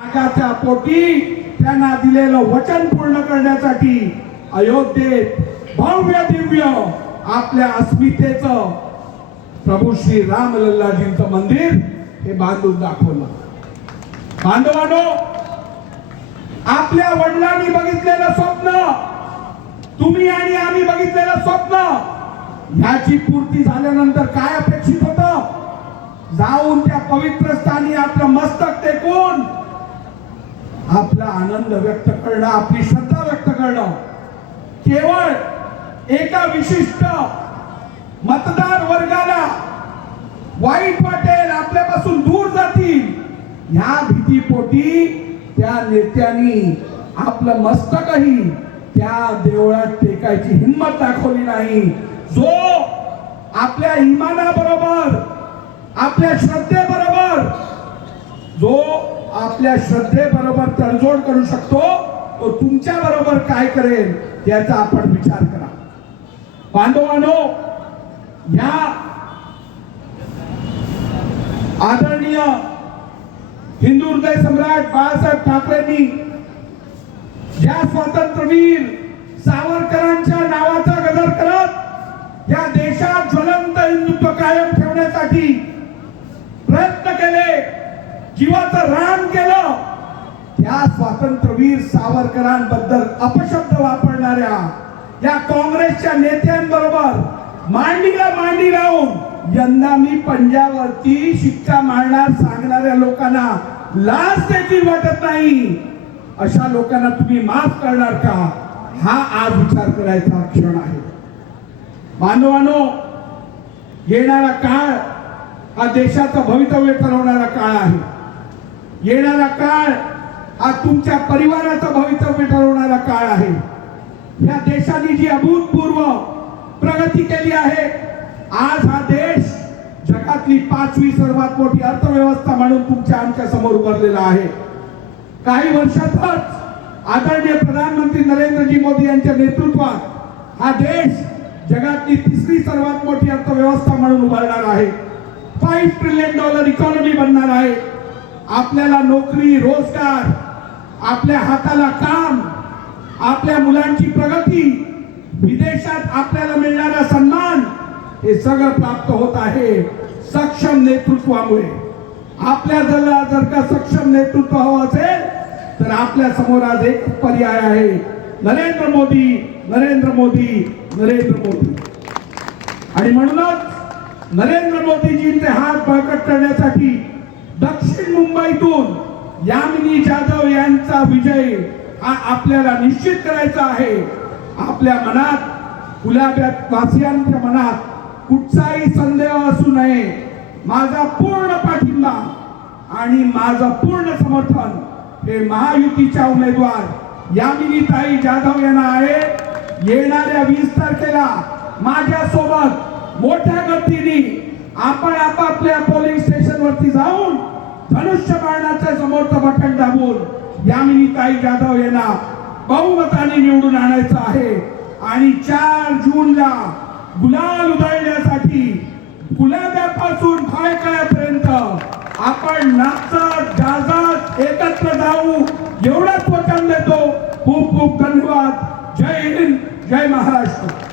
त्यागाच्या पोटी त्यांना दिलेलं वचन पूर्ण करण्यासाठी अयोध्येत भव्य दिव्य आपल्या अस्मितेचं प्रभू श्री रामलल्लाजींचं मंदिर हे बांधून दाखवलं। बांधवांनो, आपल्या वडिलांनी बघितलेलं स्वप्न, तुम्ही आणि आम्ही बघितलेलं स्वप्न, ह्याची पूर्ती झाल्यानंतर काय अपेक्षित होतं? जाऊन त्या पवित्र स्थानी आपलं मस्तक टेकून आपला आनंद व्यक्त करणं, आपली श्रद्धा व्यक्त करणं। केवळ एका विशिष्ट मतदार वर्गाला वाईट वाटेल, आपल्यापासून दूर जातील, ह्या भीतीपोटी त्या नेत्यांनी आपलं मस्तकही त्या देवळात टेकायची हिंमत दाखवली नाही। जो आपल्या इमानाबरोबर, आपल्या श्रद्धेबरोबर, जो आपल्या श्रद्धेबरोबर तडजोड करू शकतो, तो तुमच्या बरोबर काय करेल याचा आपण विचार करा। बांधवांनो, या आदरणीय हिंदू हृदय सम्राट बाळासाहेब ठाकरेंनी ज्या स्वातंत्र्यवीर सावरकरांच्या नावाचा गजर करत या देशात ज्वलंत हिंदुत्व कायम ठेवण्यासाठी प्रयत्न केले, जीवाचं रान केलं, त्या स्वातंत्र्यवीर सावरकरांबद्दल अपशब्द वापरणाऱ्या या काँग्रेसच्या नेत्यांबरोबर मांडीला मांडी लावून यंदा मी पंजाबवरती शिक्का मारणार सांगणाऱ्या लोकांना लाज देखील वाटत नाही। अशा लोकांना तुम्ही माफ करणार का? हा आज विचार करायचा क्षण आहे। बांधवांनो, येणारा काळ हा देशाचं भवितव्य ठरवणारा काळ आहे। येणारा काळ हा तुमच्या परिवाराचं भवितव्य ठरवणारा काळ आहे। या देशाने जी अभूतपूर्व प्रगती केली आहे, आज हा देश जगातली 5वी सर्वात मोठी अर्थव्यवस्था म्हणून तुमच्या आमच्या समोर उभारलेला आहे। काही वर्षातच आदरणीय प्रधानमंत्री नरेंद्रजी मोदी यांच्या नेतृत्वात हा देश जगातली 3री सर्वात मोठी अर्थव्यवस्था म्हणून उभारणार आहे। $5 ट्रिलियन इकॉनॉमी बनणार आहे। आपल्याला नोकरी, रोजगार, आपल्या हाताला काम, आपल्या मुलांची प्रगती, विदेशात आपल्याला मिळणारा सन्मान, हे सगळं प्राप्त होत आहे सक्षम नेतृत्वामुळे। आपल्याला जर का सक्षम नेतृत्व हवं असेल तर आपल्या समोर आज एक पर्याय आहे, नरेंद्र मोदी, नरेंद्र मोदी, नरेंद्र मोदी। आणि म्हणूनच नरेंद्र मोदीजींचे हात बळकट करण्यासाठी दक्षिण मुंबईतून यामिनी जाधव यांचा विजय हा आपल्याला निश्चित करायचा आहे। आपल्या मनात, गुलाब्यात वासियांच्या मनात कुठचाही संदेह असू नये। माझा पूर्ण पाठिंबा आणि माझं पूर्ण समर्थन हे महायुतीच्या उमेदवार यामिनीताई जाधव यांना आहे। येणाऱ्या 20 तारखेला माझ्या सोबत मोठ्या गतीने आपण आपापल्या पोलिंग स्टेशन वरती जाऊन धनुष्य बाणाच्या समोरचं बटन दाबून यामिनीताई जाधव यांना बहुमताने निवडून आणायचं आहे। आणि 4 जूनला गुलाल उधळण्यासाठी गुलाबापासून फाळकळ्यापर्यंत आपण नाचत गाजत एकत्र जाऊ, एवढंच वचन देतो। खूप खूप धन्यवाद। जय हिंद, जय महाराष्ट्र।